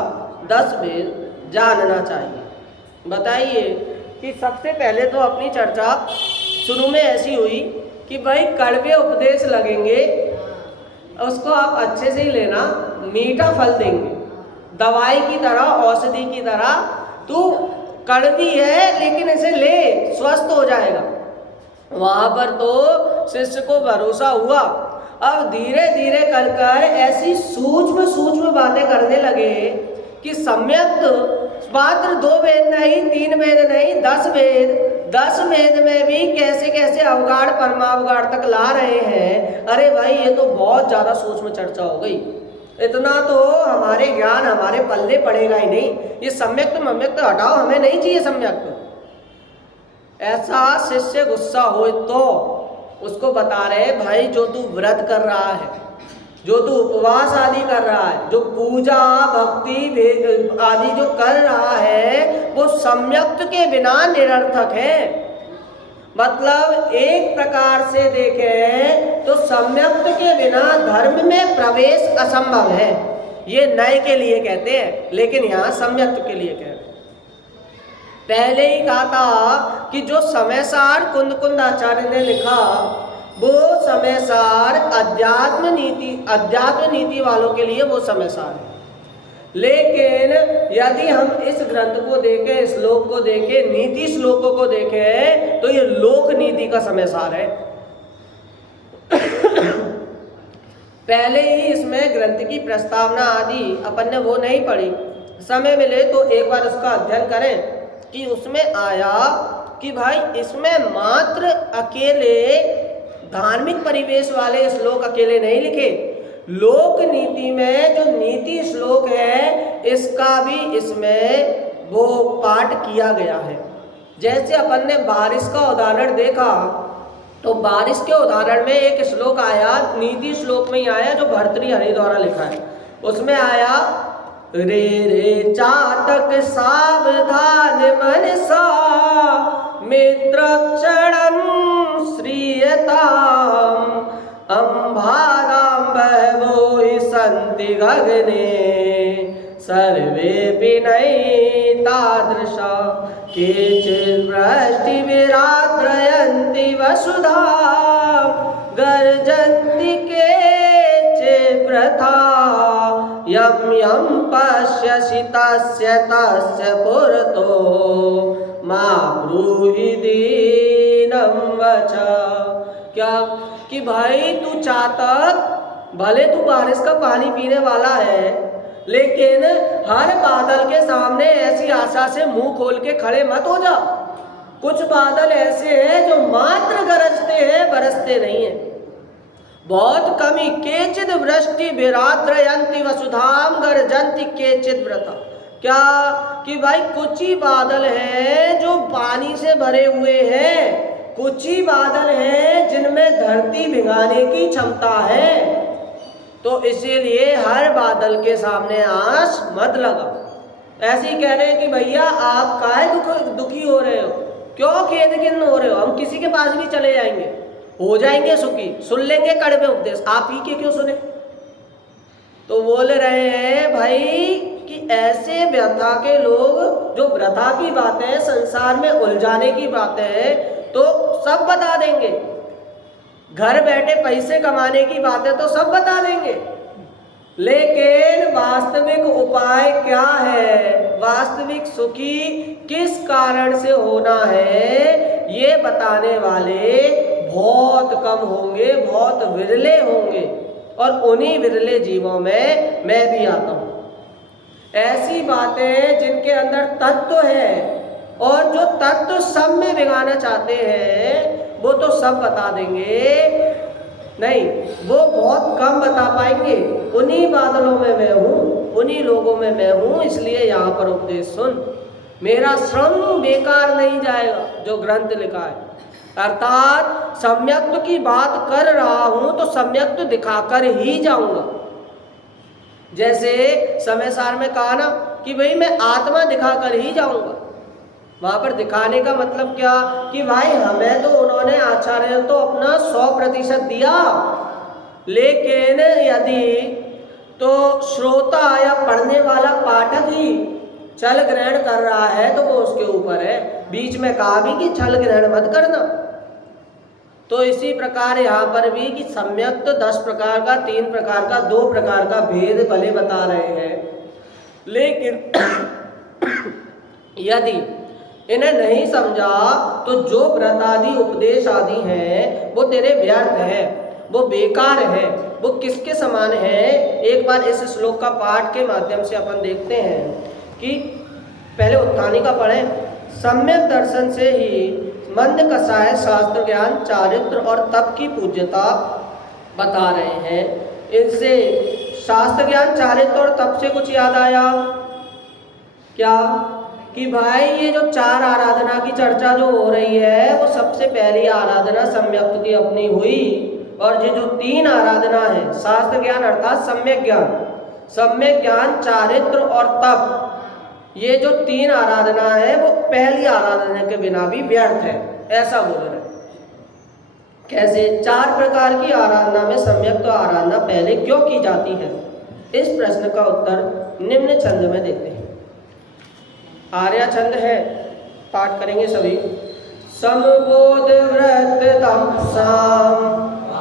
10 वेद जानना चाहिए। बताइए कि सबसे पहले तो अपनी चर्चा शुरू में ऐसी हुई कि भाई कड़वे उपदेश लगेंगे, उसको आप अच्छे से ही लेना, मीठा फल देंगे। दवाई की तरह, औषधि की तरह, तू कड़वी है लेकिन इसे ले, स्वस्थ हो जाएगा। वहाँ पर तो शिष्य को भरोसा हुआ। अब धीरे धीरे कर कर ऐसी सूक्ष्म सूक्ष्म बातें करने लगे कि सम्यक मात्र 2 वेद नहीं, 3 वेद नहीं, 10 वेद, 10 वेद में भी कैसे कैसे अवगाढ़ परमावगाढ़ तक ला रहे हैं। अरे भाई, ये तो बहुत ज़्यादा सूक्ष्म चर्चा हो गई। इतना तो हमारे ज्ञान हमारे पल्ले पड़ेगा ही नहीं। ये सम्यक मम्यक हटाओ, हमें नहीं चाहिए सम्यक। ऐसा शिष्य गुस्सा हो तो उसको बता रहे, भाई जो तू व्रत कर रहा है, जो तू उपवास आदि कर रहा है, जो पूजा भक्ति आदि जो कर रहा है, वो सम्यक के बिना निरर्थक है। मतलब एक प्रकार से देखें तो सम्यक के बिना धर्म में प्रवेश असंभव है। ये नए के लिए कहते हैं, लेकिन यहाँ सम्यक के लिए कहते हैं। पहले ही कहा था कि जो समयसार कुंद आचार्य ने लिखा, वो समयसार अध्यात्म नीति वालों के लिए वो समयसार है। लेकिन यदि हम इस ग्रंथ को देखें, श्लोक को देखें, नीति श्लोकों को देखें, तो ये लोक नीति का समयसार है। पहले ही इसमें ग्रंथ की प्रस्तावना आदि अपन ने वो नहीं पढ़ी। समय मिले तो एक बार उसका अध्ययन करें कि उसमें आया कि भाई इसमें मात्र अकेले धार्मिक परिवेश वाले श्लोक अकेले नहीं लिखे। लोक नीति में जो नीति श्लोक है, इसका भी इसमें वो पाठ किया गया है। जैसे अपन ने बारिश का उदाहरण देखा, तो बारिश के उदाहरण में एक श्लोक आया, नीति श्लोक में ही आया, जो भर्तृहरि द्वारा लिखा है। उसमें आया, रे रे चातक सावधान मनसा मित्रक्षणं श्रीयताम् अम्भारां बहवो हि सन्ति गगने सर्वेऽपि नैतादृशा केचिद् वृष्टिभिराद्रयन्ति वसुधां गर्जन्ति के यं पश्यसि तस्य तस्य पुरतो मा ब्रूहि दीनं वचा। क्या कि भाई तू चातक, भले तू बारिश का पानी पीने वाला है, लेकिन हर बादल के सामने ऐसी आशा से मुंह खोल के खड़े मत हो जा। कुछ बादल ऐसे हैं जो मात्र गरजते हैं, बरसते नहीं है। बहुत कमी केचिद वृष्टि विराद्रयन्ति वसुधाम गर्जन्ति केचिद व्रता। क्या कि भाई कुछ ही बादल हैं जो पानी से भरे हुए हैं, कुछ ही बादल हैं जिनमें धरती भिगाने की क्षमता है। तो इसीलिए हर बादल के सामने आस मत लगा। ऐसे ही कह रहे हैं कि भैया आप काहे दुखी हो रहे हो, क्यों खेद खिन्न हो रहे हो, हम किसी के पास भी चले जाएंगे, हो जाएंगे सुखी, सुन लेंगे कड़वे उपदेश, आप ही के क्यों सुने। तो बोल रहे हैं भाई कि ऐसे व्यथा के लोग जो व्यथा की बातें, संसार में उलझाने की बातें तो सब बता देंगे, घर बैठे पैसे कमाने की बातें तो सब बता देंगे, लेकिन वास्तविक उपाय क्या है, वास्तविक सुखी किस कारण से होना है, ये बताने वाले बहुत कम होंगे, बहुत विरले होंगे। और उन्हीं विरले जीवों में मैं भी आता हूँ। ऐसी बातें जिनके अंदर तत्व है और जो तत्व सब में भिगाना चाहते हैं वो तो सब बता देंगे, नहीं वो बहुत कम बता पाएंगे। उन्हीं बादलों में मैं हूँ, उन्हीं लोगों में मैं हूँ, इसलिए यहाँ पर उपदेश सुन, मेरा श्रम बेकार नहीं जाएगा जो ग्रंथ लिखा है। अर्थात सम्यक्त्व की बात कर रहा हूँ तो सम्यक्त्व दिखाकर ही जाऊंगा। जैसे समय सार में कहा ना कि भाई मैं आत्मा दिखाकर ही जाऊंगा। वहां पर दिखाने का मतलब क्या कि भाई हमें तो उन्होंने आचार्य तो अपना 100% दिया, लेकिन यदि तो श्रोता या पढ़ने वाला पाठक ही छल ग्रहण कर रहा है तो वो उसके ऊपर है। बीच में कहा भी कि छल ग्रहण मत करना। तो इसी प्रकार यहाँ पर भी कि सम्यक तो 10 प्रकार का, 3 प्रकार का, 2 प्रकार का भेद भले बता रहे हैं, लेकिन यदि इन्हें नहीं समझा तो जो व्रत आदि उपदेश आदि हैं वो तेरे व्यर्थ है, वो बेकार है। वो किसके समान है, एक बार इस श्लोक का पाठ के माध्यम से अपन देखते हैं कि पहले उत्थानी का पढ़ें। सम्यक दर्शन से ही मंद कसाय शास्त्र ज्ञान चारित्र और तप की पूज्यता बता रहे हैं। इनसे शास्त्र ज्ञान चारित्र और तप से कुछ याद आया क्या कि भाई ये जो 4 आराधना की चर्चा जो हो रही है वो सबसे पहली आराधना सम्यक्त की अपनी हुई, और ये जो 3 आराधना है शास्त्र ज्ञान अर्थात सम्यक ज्ञान चारित्र और तप, ये जो 3 आराधना है वो पहली आराधना के बिना भी व्यर्थ है, ऐसा बोल रहे हैं। कैसे 4 प्रकार की आराधना में सम्यक तो आराधना पहले क्यों की जाती है, इस प्रश्न का उत्तर निम्न छंद में देते हैं। आर्या छंद है, पाठ करेंगे सभी। समबोध व्रत तमसाम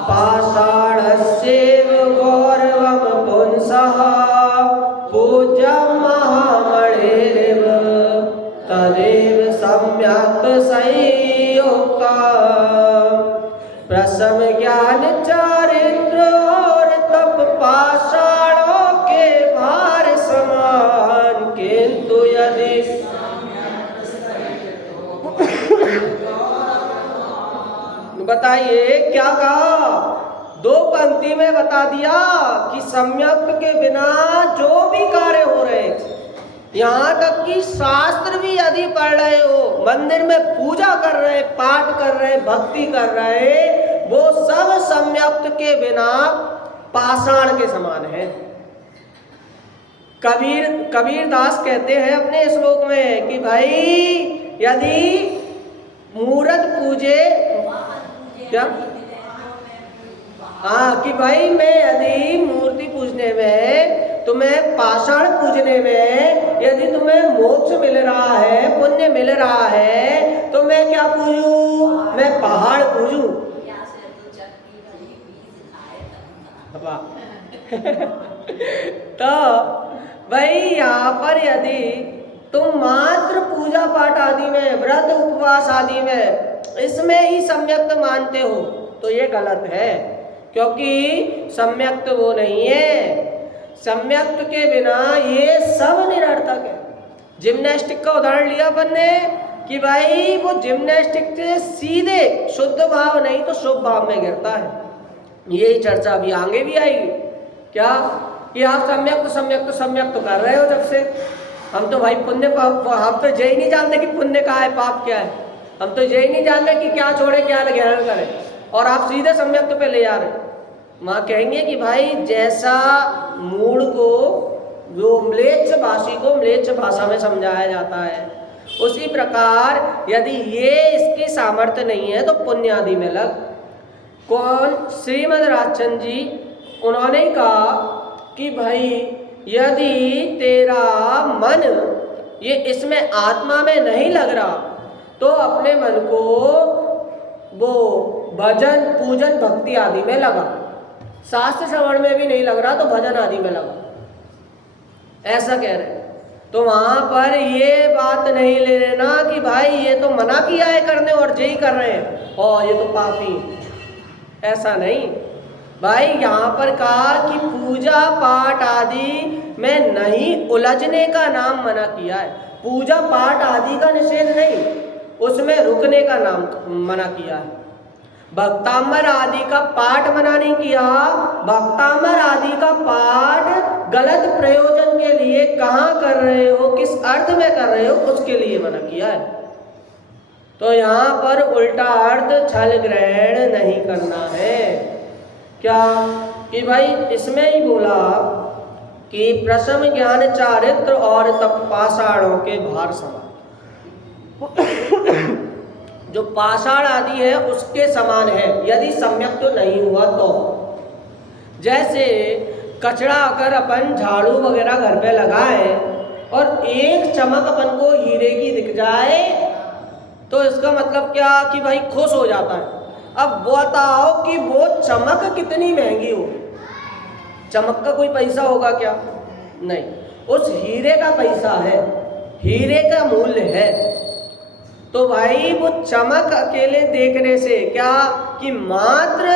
पाषाणस्येव गौरवम पुंसः पूज्यं महामणिरिव तदेव सम्यक् संयुक्ता प्रसम ज्ञान चारित्र और तप पाषाणों के भार समान, किंतु यदि बताइए क्या कहा, 2 पंक्ति में बता दिया कि सम्यक के बिना जो भी कार्य हो रहे, यहाँ तक कि शास्त्र भी यदि पढ़ रहे हो, मंदिर में पूजा कर रहे, पाठ कर रहे, भक्ति कर रहे, वो सब सम्यक के बिना पाषाण के समान है। कबीरदास कहते हैं अपने श्लोक में कि भाई यदि मूर्त पूजे क्या, हाँ कि भाई मैं यदि मूर्ति पूजने में, तुम्हें पाषाण पूजने में यदि तुम्हें मोक्ष मिल रहा है, पुण्य मिल रहा है, तो मैं क्या पूजूं, मैं पहाड़ पूजूं। तो भाई यहाँ पर यदि तुम मात्र पूजा पाठ आदि में, व्रत उपवास आदि में, इसमें ही सम्यक्त मानते हो तो ये गलत है, क्योंकि सम्यक्त वो नहीं है। सम्यक्त के बिना ये सब निरर्थक है। जिम्नास्टिक का उदाहरण लिया अपन ने कि भाई वो जिम्नास्टिक से सीधे शुद्ध भाव नहीं तो शुभ भाव में गिरता है। यही चर्चा अभी आगे भी आएगी। क्या कि आप सम्यक्त तो कर रहे हो जब से। हम तो भाई पुण्य पाप, हम तो यही नहीं जानते कि पुण्य क्या है, पाप क्या है। हम तो यही नहीं जानते कि क्या छोड़े क्या ग्रहण करें, और आप सीधे सम्यक्त पे ले जा रहे। माँ कहेंगे कि भाई जैसा मूड को, जो म्लेच्छ भाषी को म्लेच्छ भाषा में समझाया जाता है, उसी प्रकार यदि ये इसकी सामर्थ्य नहीं है तो पुण्य आदि में लग। कौन? श्रीमद् राजचंद्र जी, उन्होंने कहा कि भाई यदि तेरा मन ये इसमें आत्मा में नहीं लग रहा तो अपने मन को वो भजन पूजन भक्ति आदि में लगा। शास्त्र श्रवण में भी नहीं लग रहा तो भजन आदि में लगा, ऐसा कह रहे। तो वहां पर ये बात नहीं ले लेना कि भाई ये तो मना किया है करने और यही कर रहे हैं और ये तो पापी, ऐसा नहीं भाई। यहाँ पर कहा कि पूजा पाठ आदि में नहीं उलझने का नाम मना किया है। पूजा पाठ आदि का निषेध नहीं, उसमें रुकने का नाम मना किया है। भक्तांबर आदि का पाठ मना नहीं किया। भक्तांबर आदि का पाठ गलत प्रयोजन के लिए कहाँ कर रहे हो, किस अर्थ में कर रहे हो, उसके लिए मना किया है। तो यहाँ पर उल्टा अर्थ छल ग्रहण नहीं करना है। क्या कि भाई इसमें ही बोला कि प्रसम ज्ञान चारित्र और पाषाणों के भार समान। जो पाषाण आदि है उसके समान है यदि सम्यक तो नहीं हुआ तो। जैसे कचरा अगर अपन झाड़ू वगैरह घर पे लगाए और एक चमक अपन को हीरे की दिख जाए तो इसका मतलब क्या कि भाई खुश हो जाता है। अब बताओ कि वो चमक कितनी महंगी हो, चमक का कोई पैसा होगा क्या? नहीं, उस हीरे का पैसा है, हीरे का मूल्य है। तो भाई वो चमक अकेले देखने से क्या कि मात्र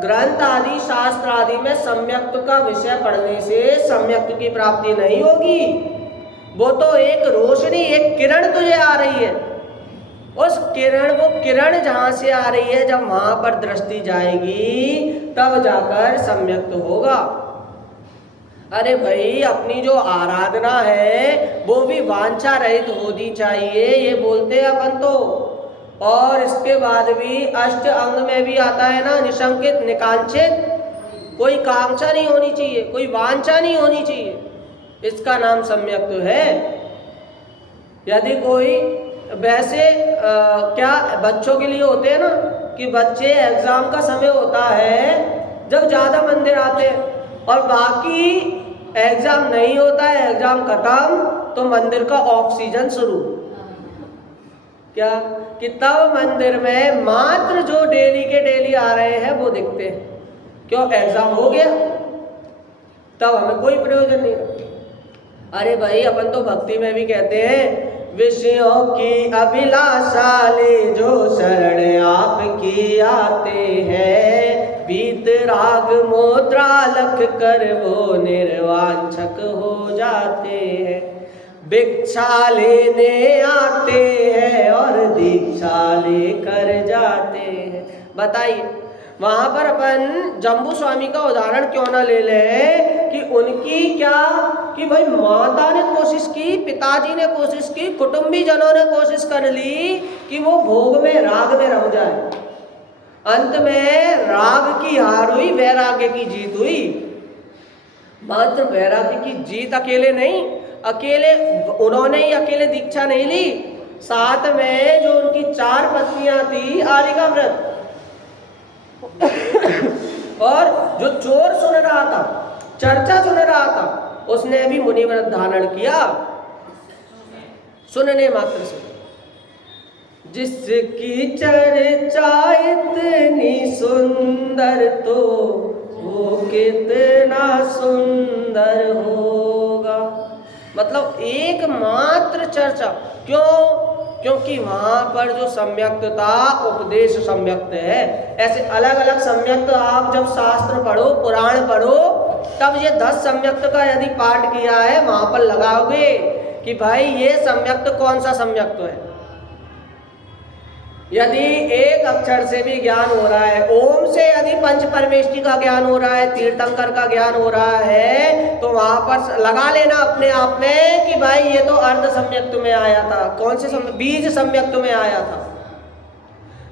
ग्रंथ आदि शास्त्र आदि में सम्यक्त का विषय पढ़ने से सम्यक्त की प्राप्ति नहीं होगी। वो तो एक रोशनी, एक किरण तुझे आ रही है, उस किरण, वो किरण जहाँ से आ रही है जब वहाँ पर दृष्टि जाएगी तब जाकर सम्यक्त होगा। अरे भाई अपनी जो आराधना है वो भी वांछा रहित होनी चाहिए, ये बोलते हैं अपन तो। और इसके बाद भी अष्ट अंग में भी आता है ना, निशंकित निकांक्षित, कोई कांक्षा नहीं होनी चाहिए, कोई वांछा नहीं होनी चाहिए, इसका नाम सम्यक्त है। यदि कोई वैसे क्या बच्चों के लिए होते हैं ना कि बच्चे एग्जाम का समय होता है जब ज़्यादा मंदिर आते हैं और बाकी एग्जाम नहीं होता है, एग्जाम खत्म तो मंदिर का ऑफ सीजन शुरू। क्या कि तब मंदिर में मात्र जो डेली के डेली आ रहे हैं वो दिखते हैं, क्यों? एग्जाम हो गया, तब हमें कोई प्रयोजन नहीं। अरे भाई अपन तो भक्ति में भी कहते हैं विषयों की अभिलाषा ले जो शरण आपकी आते हैं, बीत राग मुद्रा लख कर वो निर्वांछक हो जाते हैं। भिक्षा लेने आते हैं और दीक्षा लेकर जाते हैं। बताइए वहां पर अपन जम्बू स्वामी का उदाहरण क्यों ना ले लें कि उनकी क्या कि भाई माता ने कोशिश की, पिताजी ने कोशिश की, कुटुंबी जनों ने कोशिश कर ली कि वो भोग में राग में रम जाए। अंत में राग की हार हुई, वैराग्य की जीत हुई। मात्र वैराग्य की जीत अकेले नहीं, अकेले उन्होंने ही अकेले दीक्षा नहीं ली, साथ में जो उनकी 4 पत्नियां थी आदि का व्रत और जो चोर सुन रहा था, चर्चा सुन रहा था, उसने भी मुनि व्रत धारण किया सुनने मात्र से। जिसकी चर्चा इतनी सुंदर तो वो कितना सुंदर होगा। मतलब एकमात्र चर्चा, क्यों? क्योंकि वहां पर जो सम्यक्तता उपदेश सम्यक्त है। ऐसे अलग अलग सम्यक्त आप जब शास्त्र पढ़ो, पुराण पढ़ो, तब ये 10 सम्यक्त का यदि पाठ किया है वहां पर लगाओगे कि भाई ये सम्यक्त कौन सा सम्यक्त है। यदि एक अक्षर से भी ज्ञान हो रहा है, ओम से यदि पंच परमेष्टि का ज्ञान हो रहा है, तीर्थंकर का ज्ञान हो रहा है, तो वहां पर लगा लेना अपने आप में कि भाई ये तो अर्ध सम्यक्त में आया था। कौन से बीज सम्यक्त में आया था,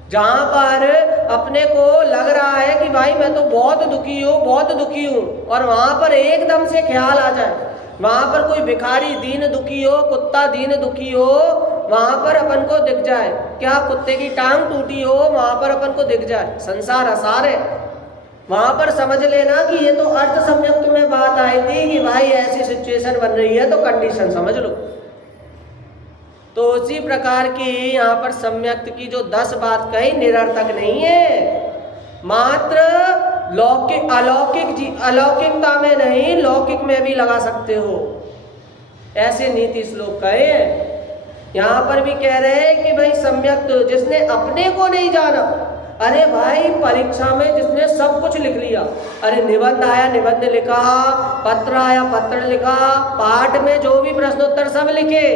जहां पर अपने को लग रहा है कि भाई मैं तो बहुत दुखी हूँ, बहुत दुखी हूँ, और वहां पर एकदम से ख्याल आ जाए, वहां पर कोई भिखारी दीन दुखी हो, कुत्ता दीन दुखी हो, वहां पर अपन को दिख जाए, क्या कुत्ते की टांग टूटी हो, वहां पर अपन को दिख जाए संसार असार है, वहां पर समझ लेना कि ये तो अर्थ सम्यक्त में बात आई थी कि भाई ऐसी सिचुएशन बन रही है तो कंडीशन समझ लो। तो उसी प्रकार की यहाँ पर सम्यक्त की जो 10 बात कही निरर्थक नहीं है, मात्र लौकिक अलौकिकता में नहीं, लौकिक में भी लगा सकते हो, ऐसे नीति श्लोक कहे हैं। यहाँ पर भी कह रहे हैं कि भाई सम्यक्त जिसने अपने को नहीं जाना, अरे भाई परीक्षा में जिसने सब कुछ लिख लिया, अरे निबंध आया निबंध लिखा, पत्र आया पत्र लिखा, पाठ में जो भी प्रश्नोत्तर सब लिखे,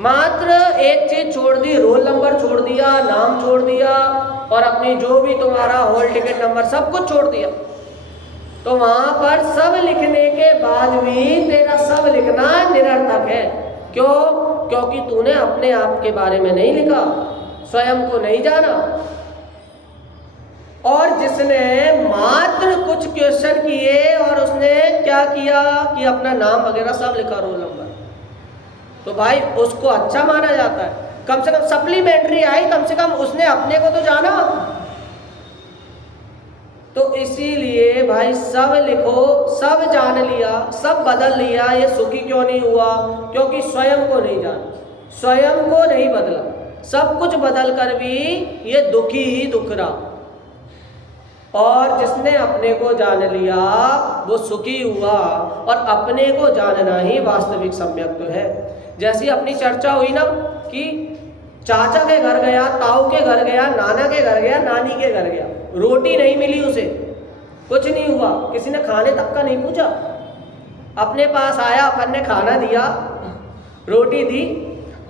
मात्र एक चीज छोड़ दी, रोल नंबर छोड़ दिया, नाम छोड़ दिया, और अपनी जो भी तुम्हारा हॉल टिकट नंबर सब कुछ छोड़ दिया, तो वहां पर सब लिखने के बाद भी तेरा सब लिखना निरर्थक है। क्यों? क्योंकि तूने अपने आप के बारे में नहीं लिखा, स्वयं को नहीं जाना। और जिसने मात्र कुछ क्वेश्चन किए और उसने क्या किया कि अपना नाम वगैरह सब लिखा, रोल नंबर, तो भाई उसको अच्छा माना जाता है। कम से कम सप्लीमेंट्री आई, कम से कम उसने अपने को तो जाना। तो इसीलिए भाई सब लिखो, सब जान लिया, सब बदल लिया, ये सुखी क्यों नहीं हुआ? क्योंकि स्वयं को नहीं जाना, स्वयं को नहीं बदला, सब कुछ बदल कर भी ये दुखी ही दुख रहा। और जिसने अपने को जान लिया वो सुखी हुआ, और अपने को जानना ही वास्तविक सम्यक्त है। जैसी अपनी चर्चा हुई ना कि चाचा के घर गया, ताऊ के घर गया, नाना के घर गया, नानी के घर गया, रोटी नहीं मिली उसे, कुछ नहीं हुआ, किसी ने खाने तक का नहीं पूछा, अपने पास आया, अपन ने खाना दिया, रोटी दी।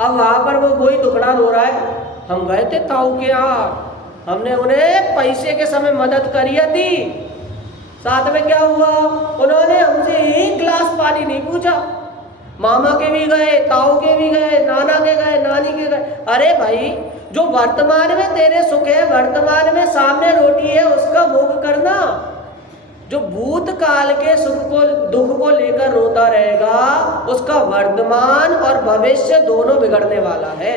अब वहां पर वो कोई दुखड़ा रो रहा है, हम गए थे ताऊ के यहाँ, हमने उन्हें पैसे के समय मदद करी थी, साथ में क्या हुआ, उन्होंने हमसे एक गिलास पानी नहीं पूछा। मामा के भी गए, ताऊ के भी गए, नाना के गए, नानी के गए। अरे भाई, जो वर्तमान में तेरे सुख है, वर्तमान में सामने रोटी है, उसका भोग करना। जो भूतकाल के सुख को दुख को लेकर रोता रहेगा, उसका वर्तमान और भविष्य दोनों बिगड़ने वाला है।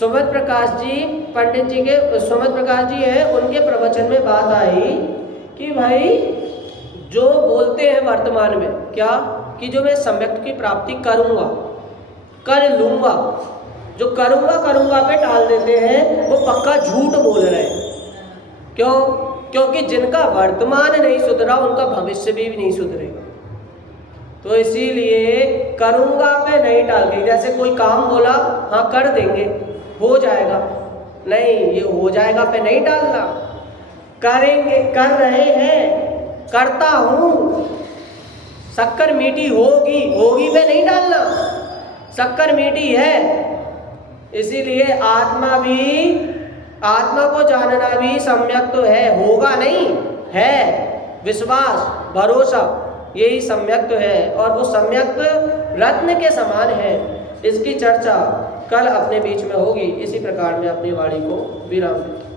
सुमित प्रकाश जी, पंडित जी के सुमित प्रकाश जी है, उनके प्रवचन में बात आई कि भाई जो बोलते हैं वर्तमान में क्या कि जो मैं सम्यक्त की प्राप्ति करूँगा, कर लूँगा, जो करूँगा पे टाल देते हैं, वो पक्का झूठ बोल रहे हैं। क्यों? क्योंकि जिनका वर्तमान नहीं सुधरा, उनका भविष्य भी नहीं सुधरेगा। तो इसीलिए करूँगा पे नहीं टालते। जैसे कोई काम बोला, हाँ कर देंगे, हो जाएगा, नहीं, ये हो जाएगा पे नहीं डालना, करेंगे, कर रहे हैं, करता हूँ, शक्कर मीठी होगी, होगी पे नहीं डालना, शक्कर मीठी है। इसीलिए आत्मा को जानना भी सम्यक तो है, होगा नहीं, है विश्वास, भरोसा, यही सम्यक तो है। और वो सम्यक रत्न के समान है। इसकी चर्चा कल अपने बीच में होगी। इसी प्रकार में अपनी वाणी को विराम देते हैं।